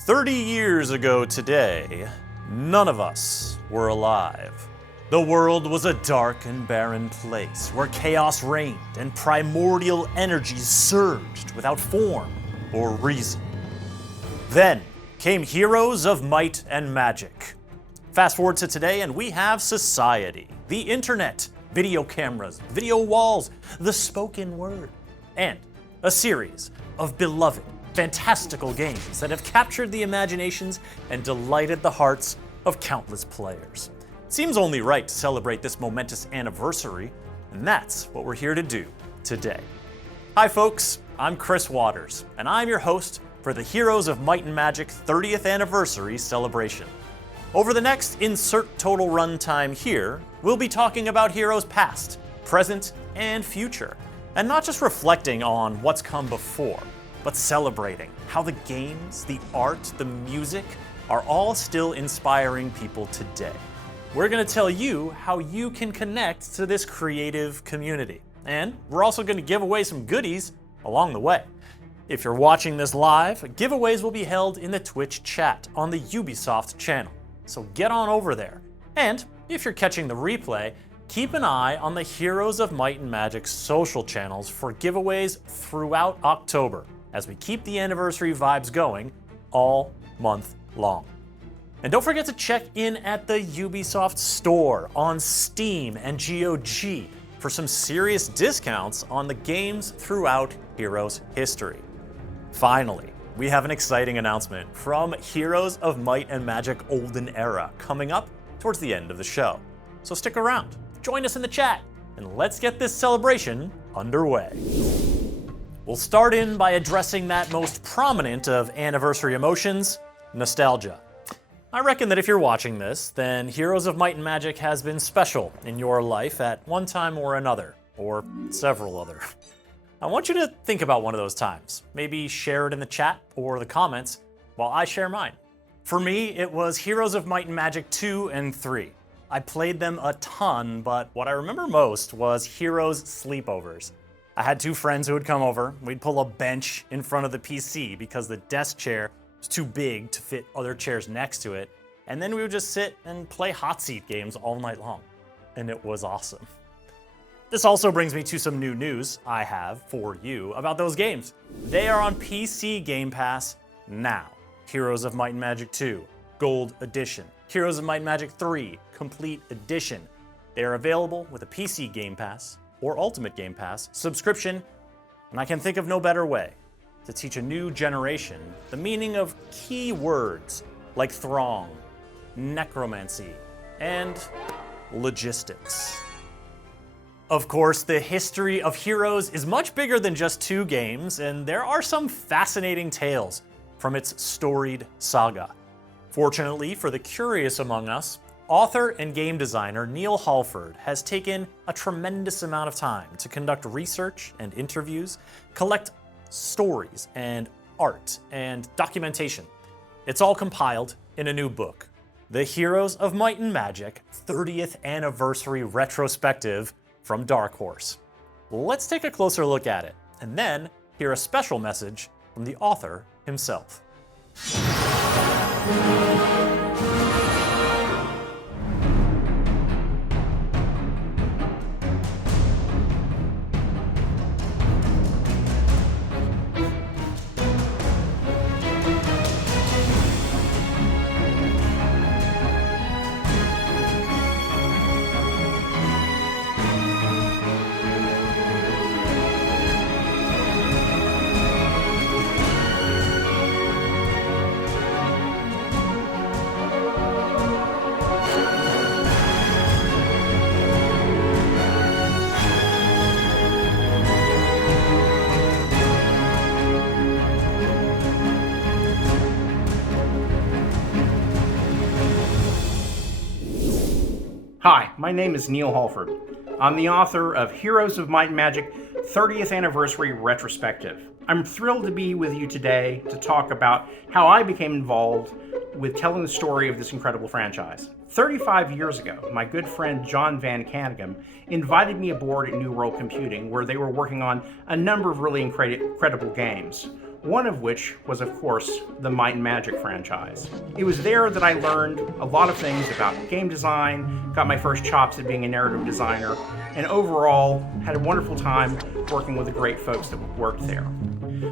30 years ago today, none of us were alive. The world was a dark and barren place where chaos reigned and primordial energies surged without form or reason. Then came heroes of might and magic. Fast forward to today and we have society, the internet, video cameras, video walls, the spoken word, and a series of beloved, fantastical games that have captured the imaginations and delighted the hearts of countless players. It seems only right to celebrate this momentous anniversary, and that's what we're here to do today. Hi folks, I'm Chris Waters, and I'm your host for the Heroes of Might and Magic 30th Anniversary celebration. Over the next insert total runtime here, we'll be talking about heroes past, present, and future, and not just reflecting on what's come before, but celebrating how the games, the art, the music are all still inspiring people today. We're going to tell you how you can connect to this creative community. And we're also going to give away some goodies along the way. If you're watching this live, giveaways will be held in the Twitch chat on the Ubisoft channel. So get on over there. And if you're catching the replay, keep an eye on the Heroes of Might and Magic social channels for giveaways throughout October, as we keep the anniversary vibes going all month long. And don't forget to check in at the Ubisoft store on Steam and GOG for some serious discounts on the games throughout Heroes history. Finally, we have an exciting announcement from Heroes of Might and Magic Olden Era coming up towards the end of the show. So stick around, join us in the chat, and let's get this celebration underway. We'll start in by addressing that most prominent of anniversary emotions, nostalgia. I reckon that if you're watching this, then Heroes of Might and Magic has been special in your life at one time or another, or several other. I want you to think about one of those times. Maybe share it in the chat or the comments while I share mine. For me, it was Heroes of Might and Magic 2 and 3. I played them a ton, but what I remember most was Heroes sleepovers. I had two friends who would come over. We'd pull a bench in front of the PC because the desk chair was too big to fit other chairs next to it. And then we would just sit and play hot seat games all night long. And it was awesome. This also brings me to some new news I have for you about those games. They are on PC Game Pass now. Heroes of Might and Magic 2, Gold Edition. Heroes of Might and Magic 3, Complete Edition. They are available with a PC Game Pass or Ultimate Game Pass subscription, and I can think of no better way to teach a new generation the meaning of key words like throng, necromancy, and logistics. Of course, the history of Heroes is much bigger than just two games, and there are some fascinating tales from its storied saga. Fortunately for the curious among us, author and game designer Neil Halford has taken a tremendous amount of time to conduct research and interviews, collect stories and art and documentation. It's all compiled in a new book, The Heroes of Might and Magic 30th Anniversary Retrospective from Dark Horse. Let's take a closer look at it, and then hear a special message from the author himself. Hi, my name is Neil Halford. I'm the author of Heroes of Might and Magic 30th Anniversary Retrospective. I'm thrilled to be with you today to talk about how I became involved with telling the story of this incredible franchise. 35 years ago, my good friend John Van Caneghem invited me aboard at New World Computing, where they were working on a number of really incredible games. one of which was, of course, the Might and Magic franchise. It was there that I learned a lot of things about game design, got my first chops at being a narrative designer, and overall had a wonderful time working with the great folks that worked there.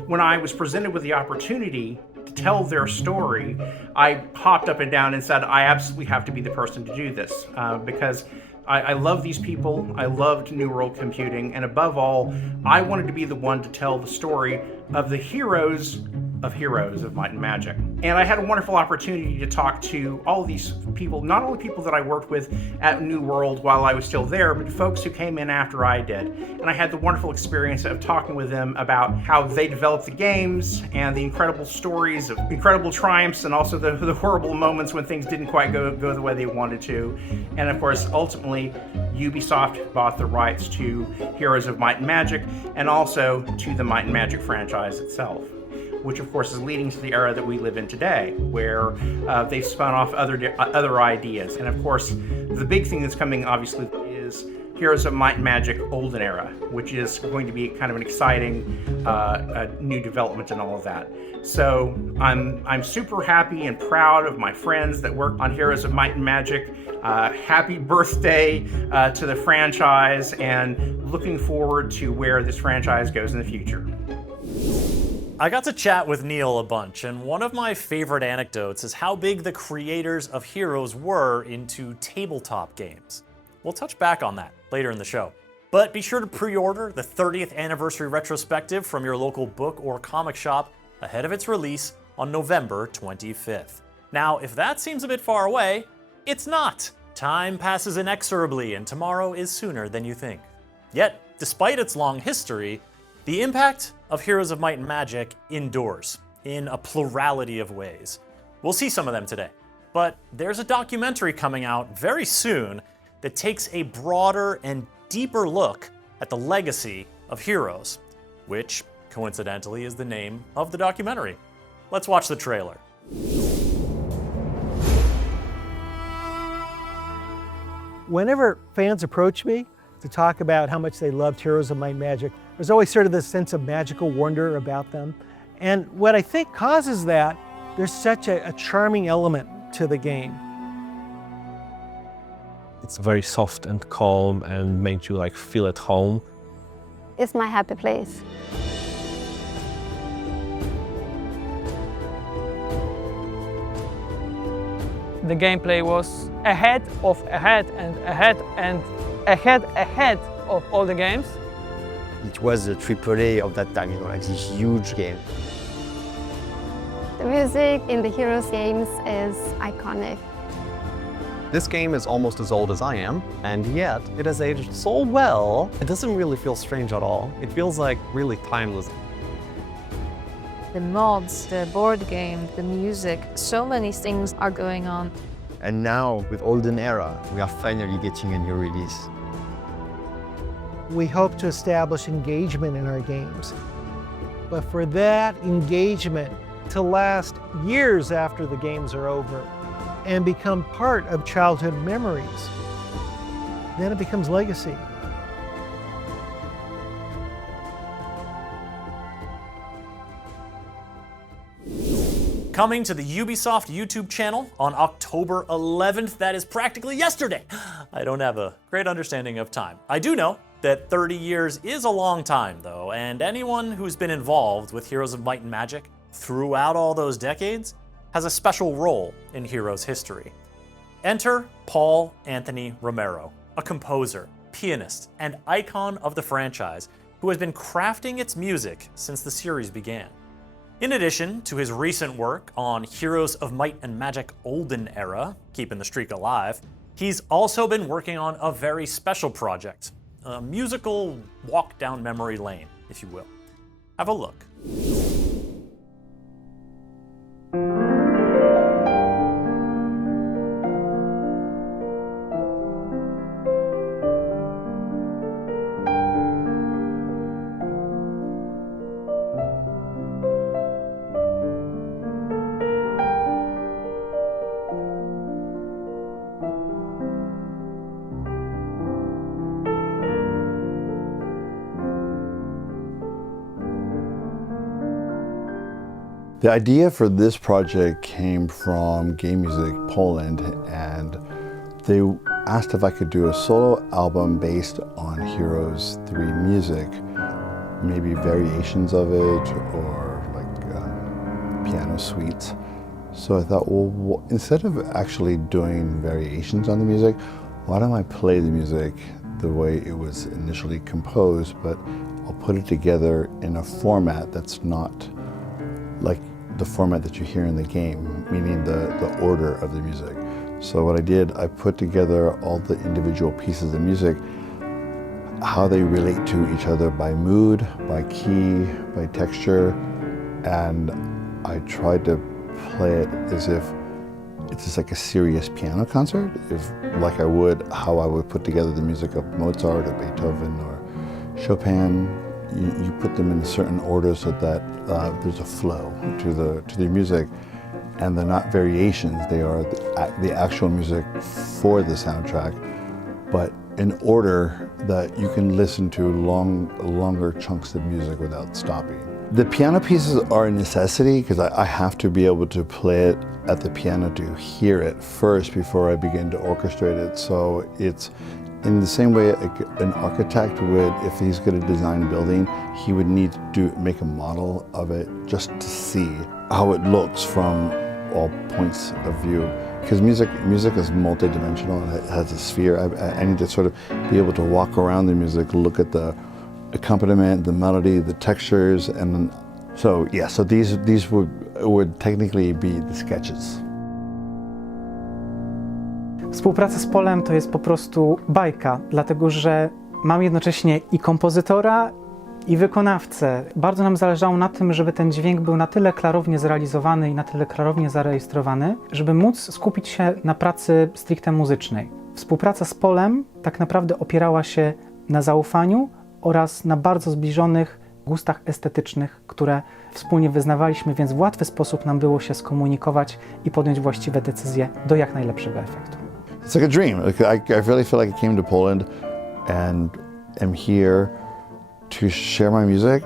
When I was presented with the opportunity to tell their story, I hopped up and down and said, I absolutely have to be the person to do this, because I love these people, I loved New World Computing, and above all, I wanted to be the one to tell the story of the heroes of Might and Magic. And I had a wonderful opportunity to talk to all of these people, not only people that I worked with at New World while I was still there, but folks who came in after I did. And I had the wonderful experience of talking with them about how they developed the games and the incredible stories of incredible triumphs and also the horrible moments when things didn't quite go the way they wanted to. And of course, ultimately, Ubisoft bought the rights to Heroes of Might and Magic and also to the Might and Magic franchise itself, which of course is leading to the era that we live in today, where they've spun off other ideas. And of course, the big thing that's coming obviously is Heroes of Might and Magic Olden Era, which is going to be kind of an exciting new development and all of that. So I'm super happy and proud of my friends that work on Heroes of Might and Magic. Happy birthday to the franchise, and looking forward to where this franchise goes in the future. I got to chat with Neil a bunch, and one of my favorite anecdotes is how big the creators of Heroes were into tabletop games. We'll touch back on that later in the show. But be sure to pre-order the 30th anniversary retrospective from your local book or comic shop ahead of its release on November 25th. Now, if that seems a bit far away, it's not. Time passes inexorably, and tomorrow is sooner than you think. Yet, despite its long history, the impact of Heroes of Might and Magic endures in a plurality of ways. We'll see some of them today, but there's a documentary coming out very soon that takes a broader and deeper look at the legacy of Heroes, which coincidentally is the name of the documentary. Let's watch the trailer. Whenever fans approach me to talk about how much they loved Heroes of Might and Magic, there's always sort of this sense of magical wonder about them. And what I think causes that, there's such a charming element to the game. It's very soft and calm and made you like feel at home. It's my happy place. The gameplay was ahead of all the games. It was a AAA of that time, like this huge game. The music in the Heroes games is iconic. This game is almost as old as I am, and yet it has aged so well, it doesn't really feel strange at all. It feels like really timeless. The mods, the board game, the music, so many things are going on. And now, with Olden Era, we are finally getting a new release. We hope to establish engagement in our games, but for that engagement to last years after the games are over and become part of childhood memories, then it becomes legacy. Coming to the Ubisoft YouTube channel on October 11th, that is practically yesterday. I don't have a great understanding of time. I do know that 30 years is a long time though, and anyone who's been involved with Heroes of Might and Magic throughout all those decades has a special role in Heroes history. Enter Paul Anthony Romero, a composer, pianist, and icon of the franchise who has been crafting its music since the series began. In addition to his recent work on Heroes of Might and Magic Olden Era, keeping the streak alive, he's also been working on a very special project, a musical walk down memory lane, if you will. Have a look. The idea for this project came from Game Music Poland, and they asked if I could do a solo album based on Heroes 3 music, maybe variations of it or like piano suites. So I thought, well, instead of actually doing variations on the music, why don't I play the music the way it was initially composed, but I'll put it together in a format that's not like the format that you hear in the game, meaning the order of the music. So what I did, I put together all the individual pieces of music, how they relate to each other by mood, by key, by texture, and I tried to play it as if it's just like a serious piano concert, like how I would put together the music of Mozart or Beethoven or Chopin. You put them in a certain order so that there's a flow to the music, and they're not variations, they are the actual music for the soundtrack, but in order that you can listen to longer chunks of music without stopping. The piano pieces are a necessity because I have to be able to play it at the piano to hear it first before I begin to orchestrate it. So it's in the same way an architect would, if he's going to design a building, he would need to make a model of it just to see how it looks from all points of view. Because music is multidimensional, it has a sphere. I need to sort of be able to walk around the music, look at the accompaniment, the melody, the textures, and so yeah, so these would technically be the sketches. Współpraca z Polem to jest po prostu bajka, dlatego że mam jednocześnie i kompozytora, i wykonawcę. Bardzo nam zależało na tym, żeby ten dźwięk był na tyle klarownie zrealizowany i na tyle klarownie zarejestrowany, żeby móc skupić się na pracy stricte muzycznej. Współpraca z Polem tak naprawdę opierała się na zaufaniu oraz na bardzo zbliżonych gustach estetycznych, które wspólnie wyznawaliśmy, więc w łatwy sposób nam było się skomunikować i podjąć właściwe decyzje do jak najlepszego efektu. It's like a dream. I really feel like I came to Poland and am here to share my music,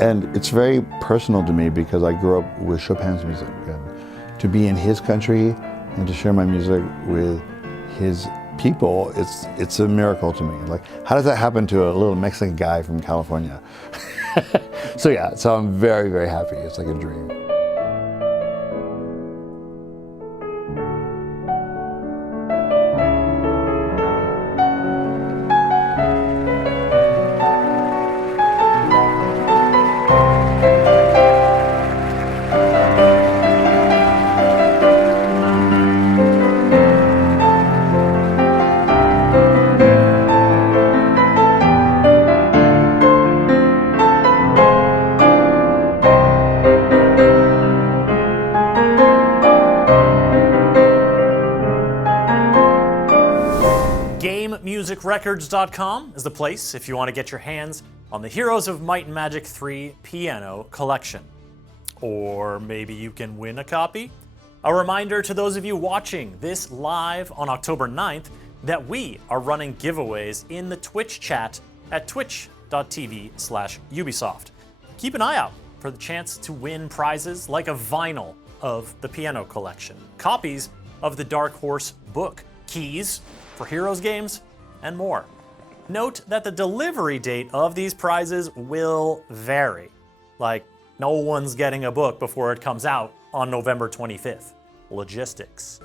and it's very personal to me because I grew up with Chopin's music, and to be in his country and to share my music with his people, it's a miracle to me. Like, how does that happen to a little Mexican guy from California? So yeah, so I'm very, very happy. It's like a dream. GameMusicRecords.com is the place if you want to get your hands on the Heroes of Might and Magic 3 piano collection. Or maybe you can win a copy. A reminder to those of you watching this live on October 9th that we are running giveaways in the Twitch chat at twitch.tv/Ubisoft. Keep an eye out for the chance to win prizes like a vinyl of the piano collection, copies of the Dark Horse book, keys for Heroes games, and more. Note that the delivery date of these prizes will vary. Like, no one's getting a book before it comes out on November 25th. Logistics.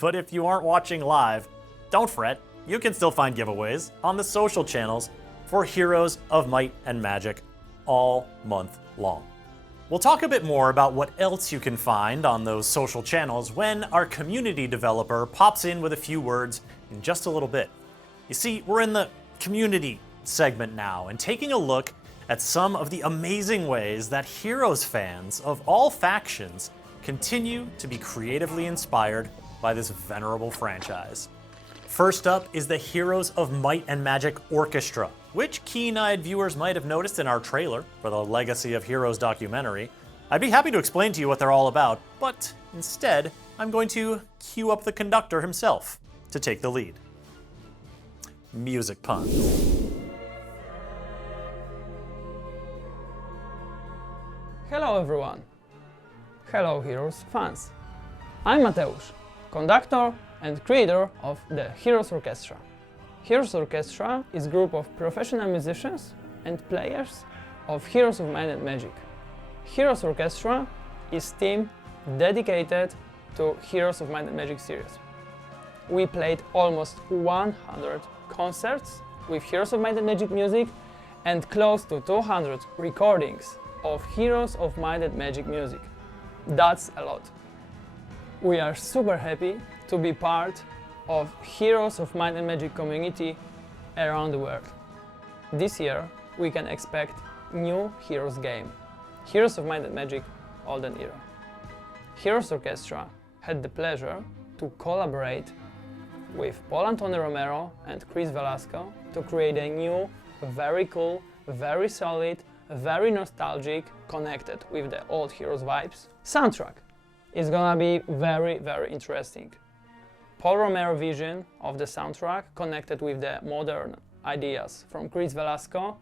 But if you aren't watching live, don't fret. You can still find giveaways on the social channels for Heroes of Might and Magic all month long. We'll talk a bit more about what else you can find on those social channels when our community developer pops in with a few words in just a little bit. You see, we're in the community segment now and taking a look at some of the amazing ways that Heroes fans of all factions continue to be creatively inspired by this venerable franchise. First up is the Heroes of Might and Magic Orchestra, which keen-eyed viewers might have noticed in our trailer for the Legacy of Heroes documentary. I'd be happy to explain to you what they're all about, but instead, I'm going to cue up the conductor himself to take the lead. Music puns. Hello everyone! Hello Heroes fans! I'm Mateusz, conductor and creator of the Heroes Orchestra. Heroes Orchestra is a group of professional musicians and players of Heroes of Might and Magic. Heroes Orchestra is a team dedicated to Heroes of Might and Magic series. We played almost 100 concerts with Heroes of Might and Magic music and close to 200 recordings of Heroes of Might and Magic music. That's a lot. We are super happy to be part of Heroes of Might and Magic community around the world. This year we can expect new Heroes game, Heroes of Might and Magic Olden Era. Heroes Orchestra had the pleasure to collaborate with Paul Antony Romero and Chris Velasco to create a new, very cool, very solid, very nostalgic, connected with the old Heroes vibes soundtrack. It's gonna be very, very interesting. Paul Romero vision of the soundtrack connected with the modern ideas from Chris Velasco,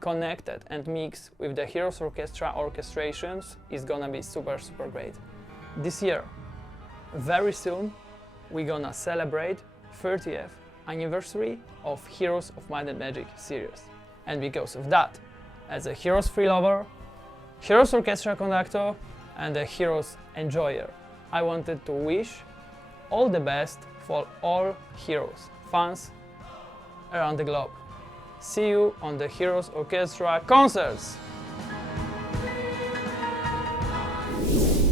connected and mixed with the Heroes Orchestra orchestrations is gonna be super, super great. This year, very soon, we're gonna celebrate 30th anniversary of Heroes of Might and Magic series. And because of that, as a Heroes free lover, Heroes Orchestra conductor, and a Heroes enjoyer, I wanted to wish all the best for all Heroes fans around the globe. See you on the Heroes Orchestra concerts!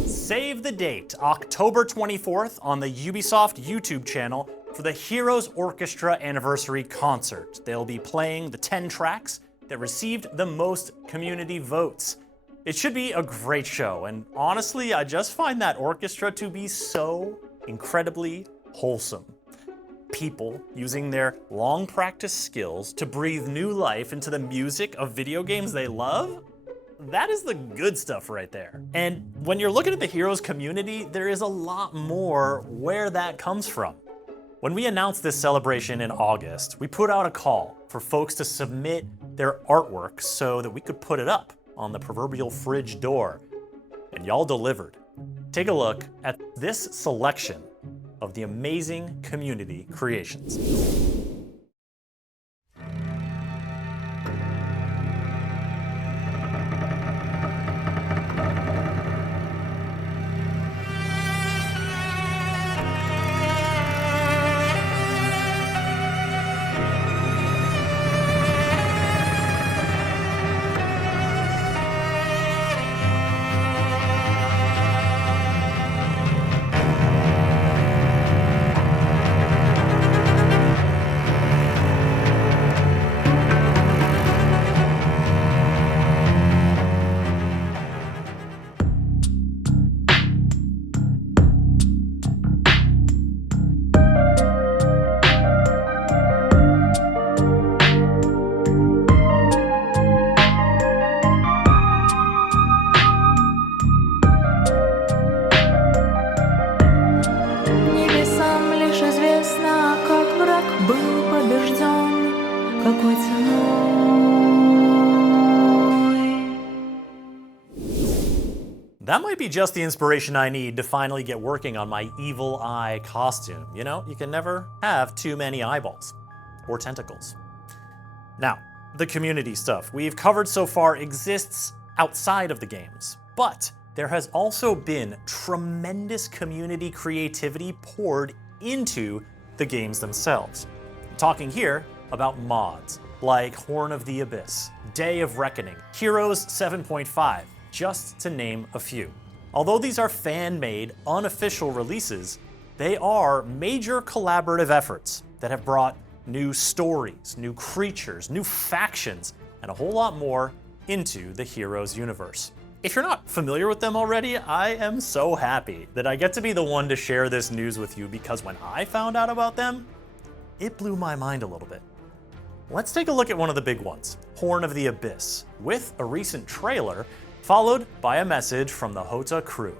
Save the date, October 24th on the Ubisoft YouTube channel for the Heroes Orchestra Anniversary Concert. They'll be playing the 10 tracks that received the most community votes. It should be a great show, and honestly, I just find that orchestra to be so incredibly wholesome. People using their long practice skills to breathe new life into the music of video games they love? That is the good stuff right there. And when you're looking at the Heroes community, there is a lot more where that comes from. When we announced this celebration in August, we put out a call for folks to submit their artwork so that we could put it up on the proverbial fridge door. And y'all delivered. Take a look at this selection of the amazing community creations. That might be just the inspiration I need to finally get working on my evil eye costume. You know, you can never have too many eyeballs or tentacles. Now, the community stuff we've covered so far exists outside of the games, but there has also been tremendous community creativity poured into the games themselves. I'm talking here about mods like Horn of the Abyss, Day of Reckoning, Heroes 7.5, just to name a few. Although these are fan-made, unofficial releases, they are major collaborative efforts that have brought new stories, new creatures, new factions, and a whole lot more into the Heroes universe. If you're not familiar with them already, I am so happy that I get to be the one to share this news with you, because when I found out about them, it blew my mind a little bit. Let's take a look at one of the big ones, Horn of the Abyss, with a recent trailer followed by a message from the Hota crew.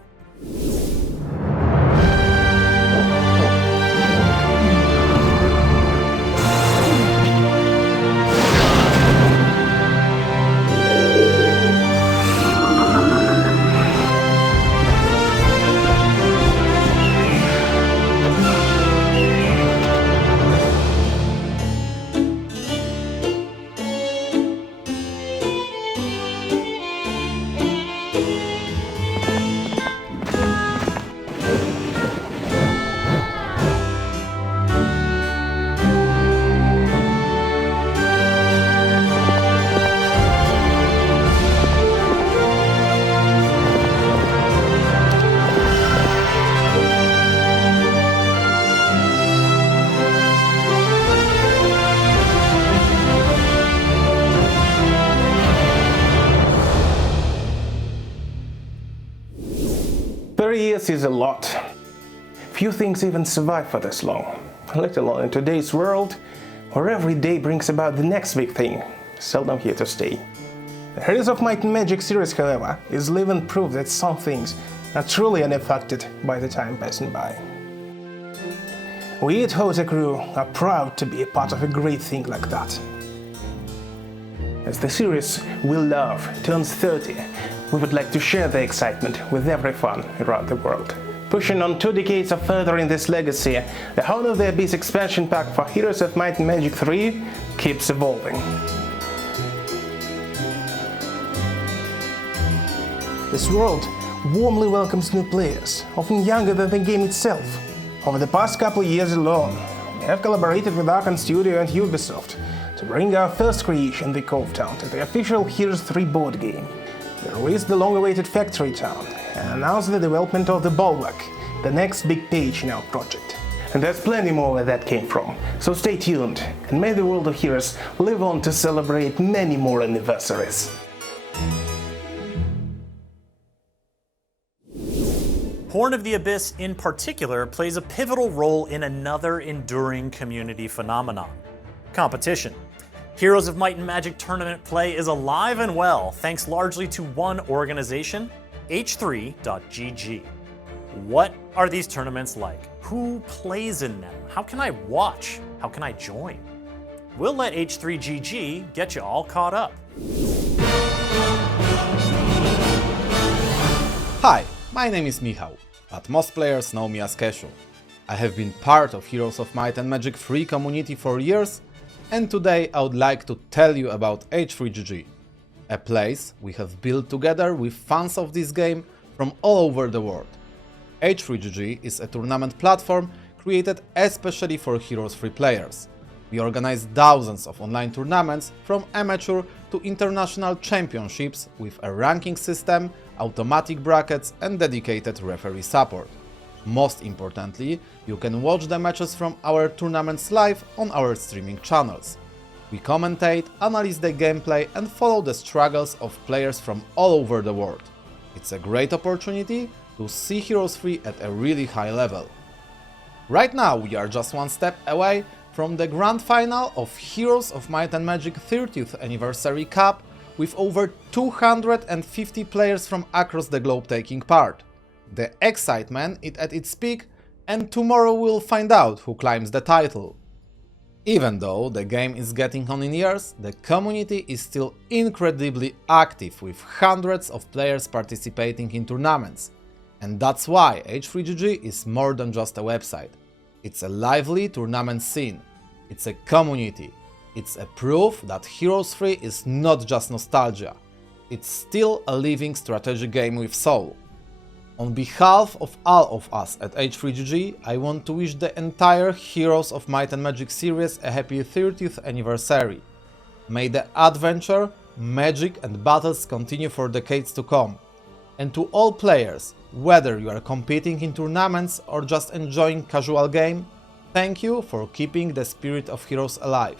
This is a lot. Few things even survive for this long, let alone in today's world, where every day brings about the next big thing, seldom here to stay. The Heroes of Might and Magic series, however, is living proof that some things are truly unaffected by the time passing by. We at Hosa Crew are proud to be a part of a great thing like that. As the series we love turns 30, we would like to share the excitement with every fan around the world. Pushing on 2 decades or further in this legacy, the Horn of the Abyss expansion pack for Heroes of Might and Magic 3 keeps evolving. This world warmly welcomes new players, often younger than the game itself. Over the past couple of years alone, we have collaborated with Arkham Studio and Ubisoft to bring our first creation, the Cove Town, to the official Heroes 3 board game. We released the long-awaited Factory Town and announced the development of the Bulwark, the next big page in our project. And there's plenty more where that came from, so stay tuned, and may the world of Heroes live on to celebrate many more anniversaries. Horn of the Abyss in particular plays a pivotal role in another enduring community phenomenon: competition. Heroes of Might and Magic tournament play is alive and well thanks largely to one organization, H3.GG. What are these tournaments like? Who plays in them? How can I watch? How can I join? We'll let H3GG get you all caught up. Hi, my name is Michał, but most players know me as Keshu. I have been part of Heroes of Might and Magic 3 community for years, and today I would like to tell you about H3GG, a place we have built together with fans of this game from all over the world. H3GG is a tournament platform created especially for Heroes 3 players. We organize thousands of online tournaments from amateur to international championships with a ranking system, automatic brackets and dedicated referee support. Most importantly, you can watch the matches from our tournaments live on our streaming channels. We commentate, analyze the gameplay and follow the struggles of players from all over the world. It's a great opportunity to see Heroes 3 at a really high level. Right now we are just one step away from the grand final of Heroes of Might and Magic 30th Anniversary Cup, with over 250 players from across the globe taking part. The excitement is at its peak, and tomorrow we'll find out who claims the title. Even though the game is getting on in years, the community is still incredibly active, with hundreds of players participating in tournaments. And that's why H3GG is more than just a website. It's a lively tournament scene. It's a community. It's a proof that Heroes 3 is not just nostalgia. It's still a living strategy game with soul. On behalf of all of us at H3GG, I want to wish the entire Heroes of Might and Magic series a happy 30th anniversary. May the adventure, magic and battles continue for decades to come. And to all players, whether you are competing in tournaments or just enjoying casual game, thank you for keeping the spirit of Heroes alive.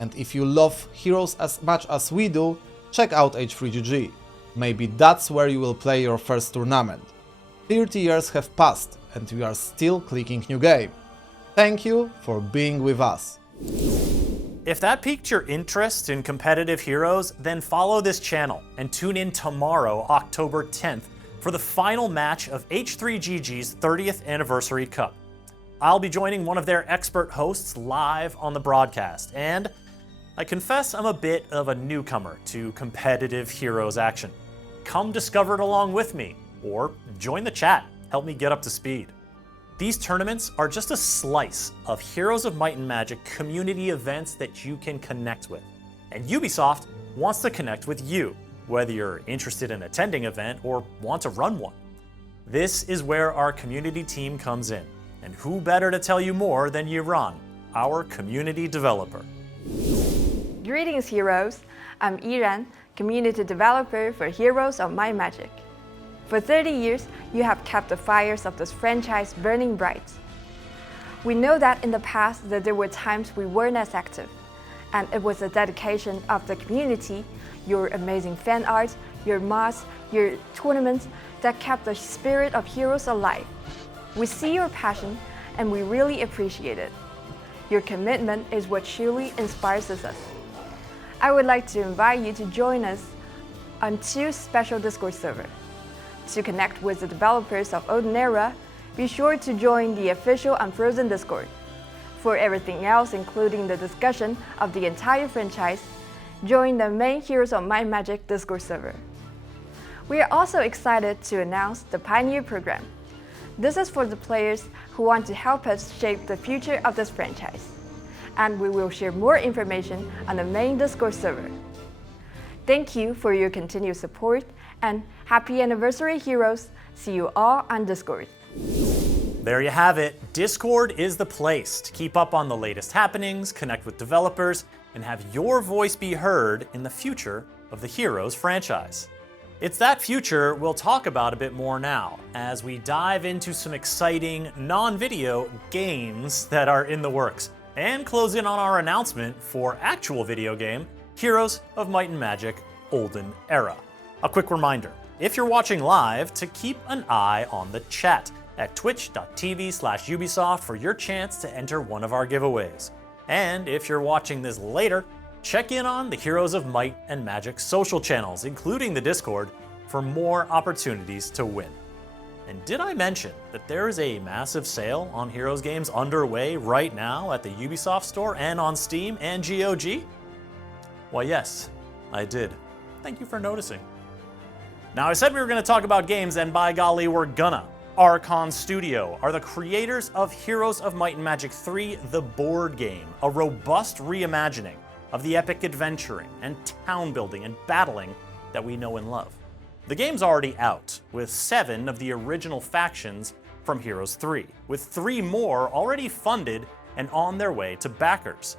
And if you love Heroes as much as we do, check out H3GG. Maybe that's where you will play your first tournament. 30 years have passed and we are still clicking new game. Thank you for being with us. If that piqued your interest in competitive Heroes, then follow this channel and tune in tomorrow, October 10th, for the final match of H3GG's 30th Anniversary Cup. I'll be joining one of their expert hosts live on the broadcast, and I confess I'm a bit of a newcomer to competitive Heroes action. Come discover it along with me, or join the chat, help me get up to speed. These tournaments are just a slice of Heroes of Might and Magic community events that you can connect with. And Ubisoft wants to connect with you, whether you're interested in attending an event or want to run one. This is where our community team comes in. And who better to tell you more than Yiran, our community developer. Greetings, Heroes. I'm Yiran, community developer for Heroes of Might and Magic. For 30 years, you have kept the fires of this franchise burning bright. We know that in the past that there were times we weren't as active, and it was the dedication of the community, your amazing fan art, your mods, your tournaments that kept the spirit of Heroes alive. We see your passion and we really appreciate it. Your commitment is what truly inspires us. I would like to invite you to join us on 2 special Discord servers. To connect with the developers of Olden Era, be sure to join the official Unfrozen Discord. For everything else, including the discussion of the entire franchise, join the main Heroes of Might and Magic Discord server. We are also excited to announce the Pioneer Program. This is for the players who want to help us shape the future of this franchise. And we will share more information on the main Discord server. Thank you for your continued support, and happy anniversary, Heroes! See you all on Discord. There you have it. Discord is the place to keep up on the latest happenings, connect with developers, and have your voice be heard in the future of the Heroes franchise. It's that future we'll talk about a bit more now, as we dive into some exciting non-video games that are in the works, and close in on our announcement for actual video game, Heroes of Might and Magic Olden Era. A quick reminder, if you're watching live, to keep an eye on the chat at twitch.tv/Ubisoft for your chance to enter one of our giveaways. And if you're watching this later, check in on the Heroes of Might and Magic social channels, including the Discord, for more opportunities to win. And did I mention that there is a massive sale on Heroes games underway right now at the Ubisoft store and on Steam and GOG? Why, yes, I did. Thank you for noticing. Now, I said we were going to talk about games, and by golly, we're gonna. Archon Studio are the creators of Heroes of Might and Magic 3, the board game, a robust reimagining of the epic adventuring and town building and battling that we know and love. The game's already out, with 7 of the original factions from Heroes 3, with 3 more already funded and on their way to backers.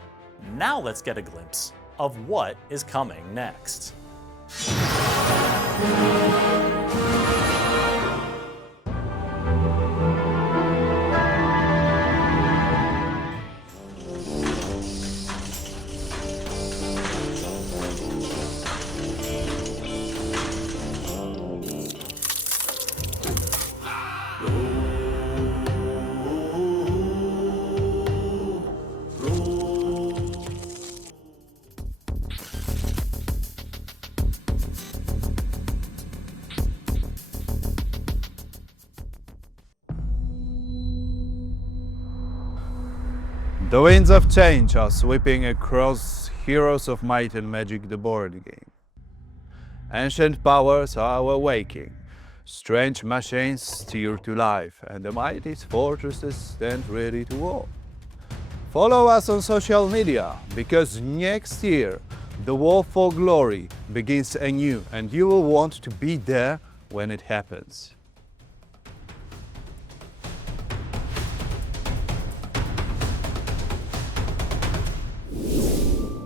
Now let's get a glimpse of what is coming next. The winds of change are sweeping across Heroes of Might and Magic, the board game. Ancient powers are awaking, strange machines stir to life, and the mighty fortresses stand ready to war. Follow us on social media, because next year, the war for glory begins anew, and you will want to be there when it happens.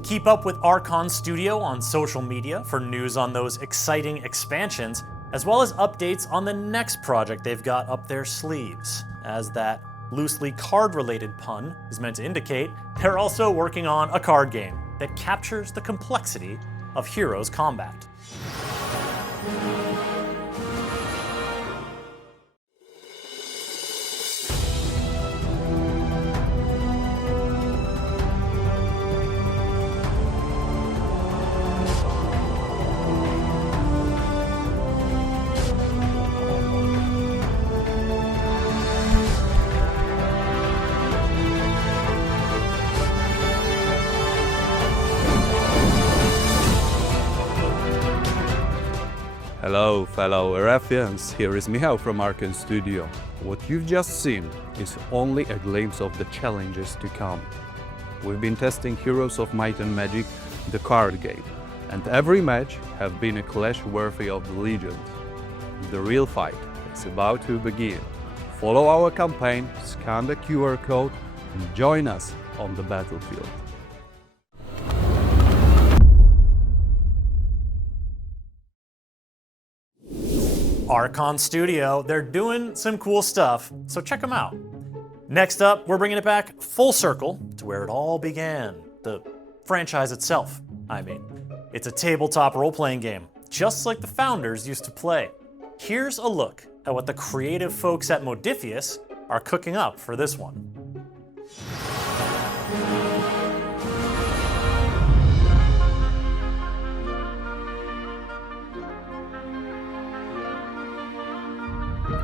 Keep up with Archon Studio on social media for news on those exciting expansions, as well as updates on the next project they've got up their sleeves. As that loosely card-related pun is meant to indicate, they're also working on a card game that captures the complexity of Heroes combat. Hello, fellow Erethians, here is Michał from Archon Studio. What you've just seen is only a glimpse of the challenges to come. We've been testing Heroes of Might and Magic, the card game, and every match have been a clash worthy of the legend. The real fight is about to begin. Follow our campaign, scan the QR code, and join us on the battlefield. Archon Studio, they're doing some cool stuff, so check them out. Next up, we're bringing it back full circle to where it all began. The franchise itself, I mean. It's a tabletop role-playing game, just like the founders used to play. Here's a look at what the creative folks at Modiphius are cooking up for this one.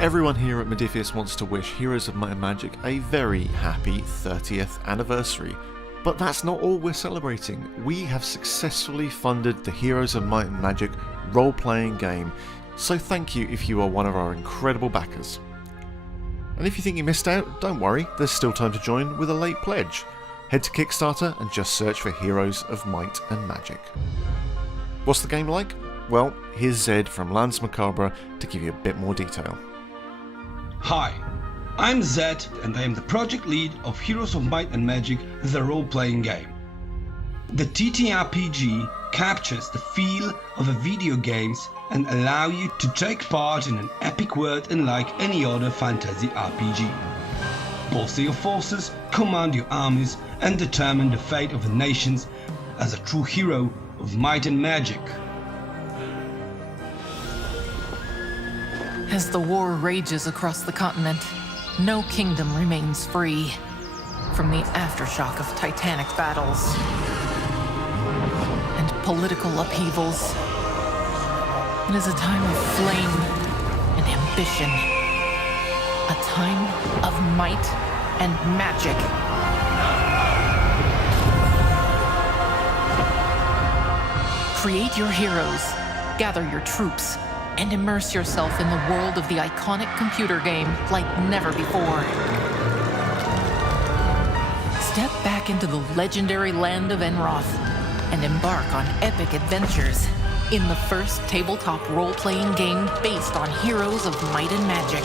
Everyone here at Modiphius wants to wish Heroes of Might and Magic a very happy 30th anniversary. But that's not all we're celebrating. We have successfully funded the Heroes of Might and Magic role-playing game, so thank you if you are one of our incredible backers. And if you think you missed out, don't worry, there's still time to join with a late pledge. Head to Kickstarter and just search for Heroes of Might and Magic. What's the game like? Well, here's Zed from Lance Macabre to give you a bit more detail. Hi, I'm Zed and I am the project lead of Heroes of Might and Magic, the role-playing game. The TTRPG captures the feel of a video games and allow you to take part in an epic world unlike any other fantasy RPG. Bolster your forces, command your armies and determine the fate of the nations as a true hero of might and magic. As the war rages across the continent, no kingdom remains free from the aftershock of titanic battles and political upheavals. It is a time of flame and ambition, a time of might and magic. Create your heroes, gather your troops, and immerse yourself in the world of the iconic computer game like never before. Step back into the legendary land of Enroth and embark on epic adventures in the first tabletop role-playing game based on Heroes of Might and Magic.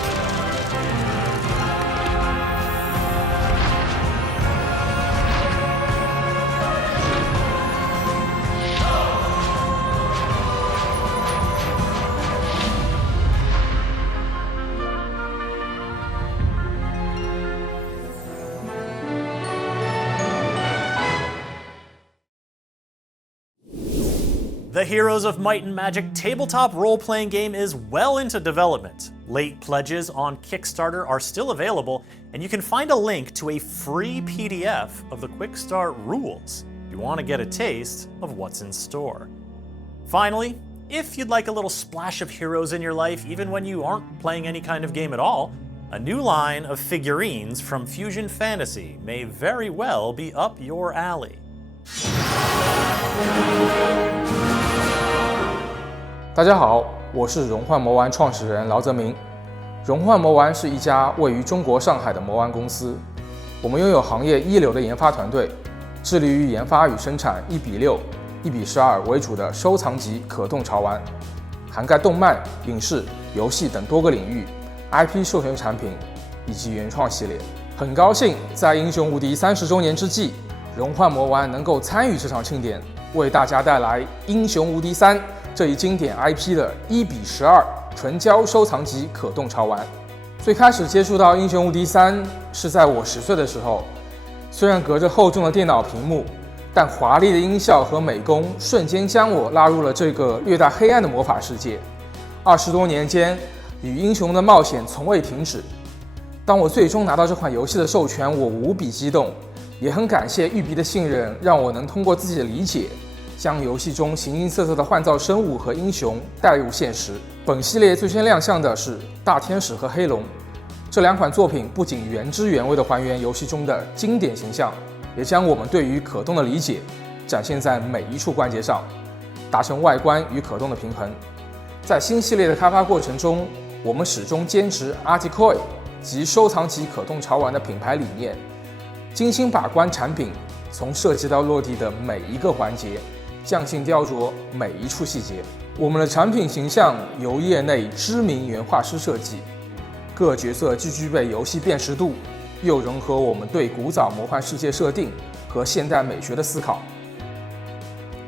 The Heroes of Might and Magic tabletop role-playing game is well into development. Late pledges on Kickstarter are still available, and you can find a link to a free PDF of the Quick Start rules if you want to get a taste of what's in store. Finally, if you'd like a little splash of heroes in your life even when you aren't playing any kind of game at all, a new line of figurines from Fusion Fantasy may very well be up your alley. 大家好，我是融幻魔玩创始人劳泽明。融幻魔玩是一家位于中国上海的魔玩公司，我们拥有行业一流的研发团队，致力于研发与生产1:6、1:12为主的收藏级可动潮玩，涵盖动漫、影视、游戏等多个领域 IP 授权产品以及原创系列。很高兴在英雄无敌30周年之际，融幻魔玩能够参与这场庆典，为大家带来英雄无敌3这一经典 IP 的1:12纯胶收藏级可动潮玩。最开始接触到英雄无敌3是在我10岁的时候，虽然隔着厚重的电脑屏幕，但华丽的音效和美工瞬间将我拉入了这个略带黑暗的魔法世界。20多年间，与英雄的冒险从未停止。当我最终拿到这款游戏的授权，我无比激动，也很感谢育碧的信任，让我能通过自己的理解，将游戏中形形色色的幻造生物和英雄带入现实。本系列最先亮相的是大天使和黑龙，这两款作品不仅原汁原味地还原游戏中的经典形象，也将我们对于可动的理解展现在每一处关节上，达成外观与可动的平衡。在新系列的开发过程中，我们始终坚持 Articoy 及收藏级可动潮玩的品牌理念，精心把关产品从设计到落地的每一个环节，匠心雕琢每一处细节。我们的产品形象由业内知名原画师设计，各角色既具备游戏辨识度，又融合我们对古早魔幻世界设定和现代美学的思考。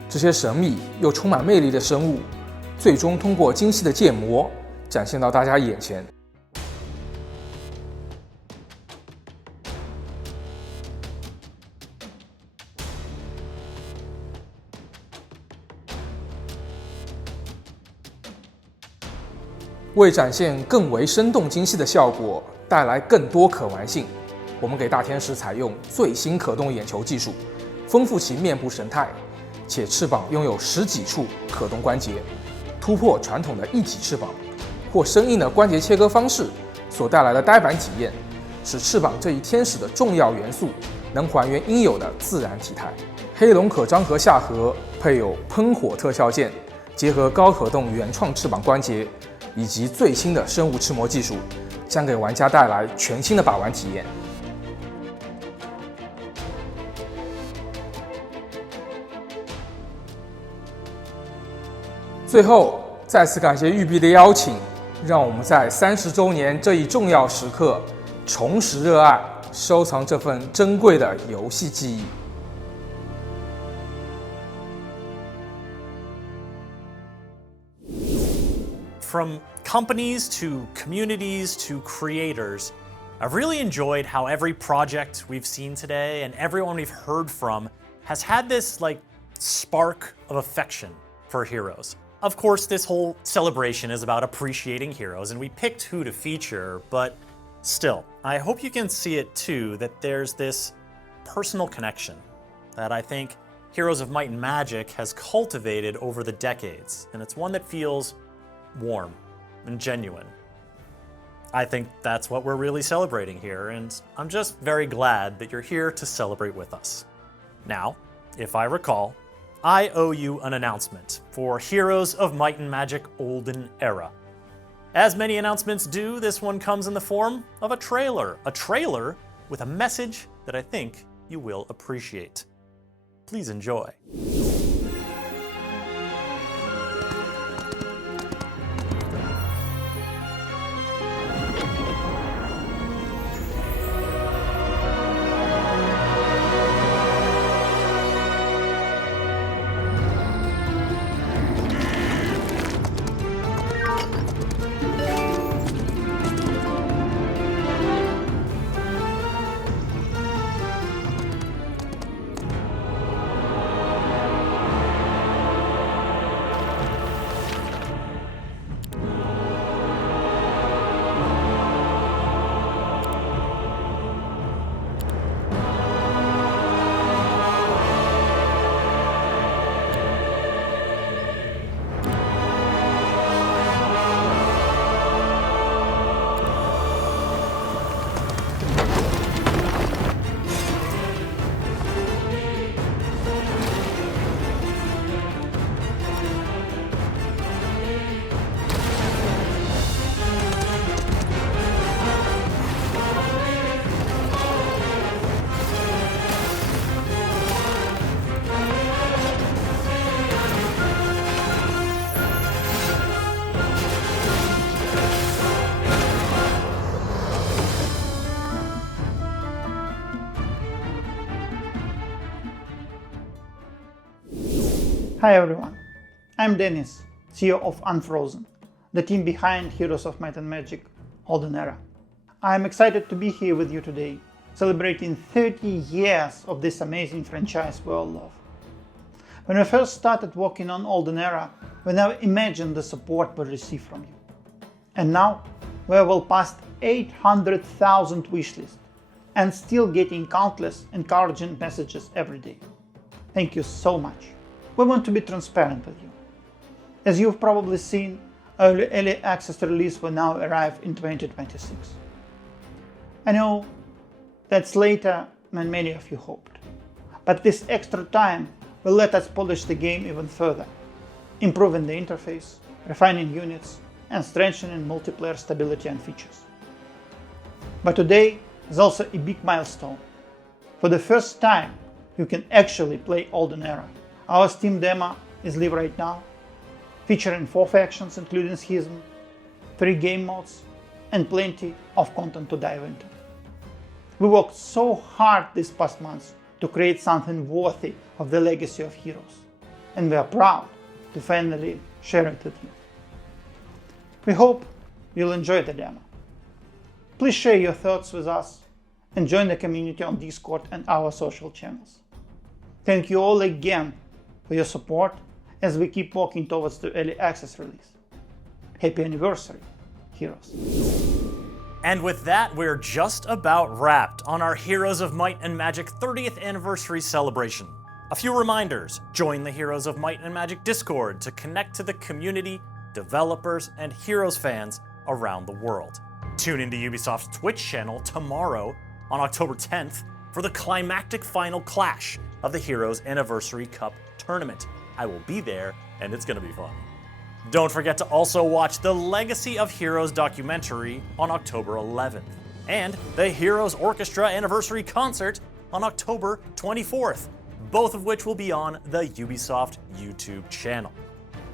这些神秘又充满魅力的生物，最终通过精细的建模展现到大家眼前。为展现更为生动精细的效果，带来更多可玩性，我们给大天使采用最新可动眼球技术，丰富其面部神态，且翅膀拥有10几处可动关节，突破传统的一体翅膀或生硬的关节切割方式所带来的呆板体验，使翅膀这一天使的重要元素能还原应有的自然体态。黑龙可张合下颌配有喷火特效键，结合高可动原创翅膀关节以及最新的生物翅膜技术，将给玩家带来全新的把玩体验。最后，再次感谢育碧的邀请，让我们在30周年这一重要时刻重拾热爱，收藏这份珍贵的游戏记忆。From companies to communities to creators, I've really enjoyed how every project we've seen today and everyone we've heard from has had this spark of affection for heroes. Of course, this whole celebration is about appreciating heroes, and we picked who to feature, but still, I hope you can see it too, that there's this personal connection that I think Heroes of Might and Magic has cultivated over the decades, and it's one that feels warm and genuine. I think that's what we're really celebrating here, and I'm just very glad that you're here to celebrate with us. Now, if I recall, I owe you an announcement for Heroes of Might and Magic Olden Era. As many announcements do, this one comes in the form of a trailer with a message that I think you will appreciate. Please enjoy. Hi everyone, I'm Dennis, CEO of Unfrozen, the team behind Heroes of Might and Magic Olden Era. I'm excited to be here with you today, celebrating 30 years of this amazing franchise we all love. When we first started working on Olden Era, we never imagined the support we receive from you. And now, we're well past 800,000 wishlists and still getting countless encouraging messages every day. Thank you so much. We want to be transparent with you. As you've probably seen, early access release will now arrive in 2026. I know that's later than many of you hoped, but this extra time will let us polish the game even further, improving the interface, refining units, and strengthening multiplayer stability and features. But today is also a big milestone. For the first time, you can actually play Olden Era. Our Steam demo is live right now, featuring 4 factions including Schism, 3 game modes, and plenty of content to dive into. We worked so hard these past months to create something worthy of the legacy of Heroes, and we are proud to finally share it with you. We hope you'll enjoy the demo. Please share your thoughts with us and join the community on Discord and our social channels. Thank you all again for your support as we keep working towards the early access release. Happy anniversary Heroes. And with that, we're just about wrapped on our Heroes of Might and Magic 30th anniversary celebration. A few reminders: join the Heroes of Might and Magic Discord to connect to the community, developers, and Heroes fans around the world. Tune into Ubisoft's Twitch channel tomorrow on October 10th for the climactic final clash of the Heroes Anniversary Cup tournament. I will be there, and it's gonna be fun. Don't forget to also watch the Legacy of Heroes documentary on October 11th, and the Heroes Orchestra Anniversary Concert on October 24th, both of which will be on the Ubisoft YouTube channel.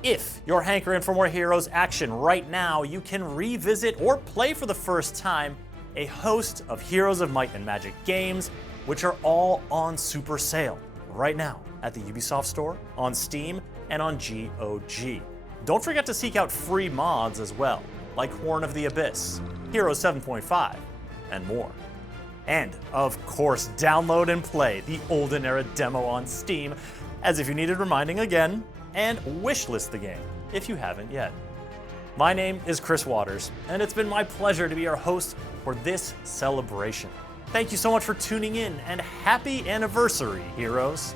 If you're hankering for more Heroes action right now, you can revisit or play for the first time a host of Heroes of Might and Magic games, which are all on super sale right now at the Ubisoft Store, on Steam, and on GOG. Don't forget to seek out free mods as well, like Horn of the Abyss, Heroes 7.5, and more. And, of course, download and play the Olden Era demo on Steam, as if you needed reminding again, and wishlist the game if you haven't yet. My name is Chris Waters, and it's been my pleasure to be your host for this celebration. Thank you so much for tuning in, and happy anniversary, Heroes!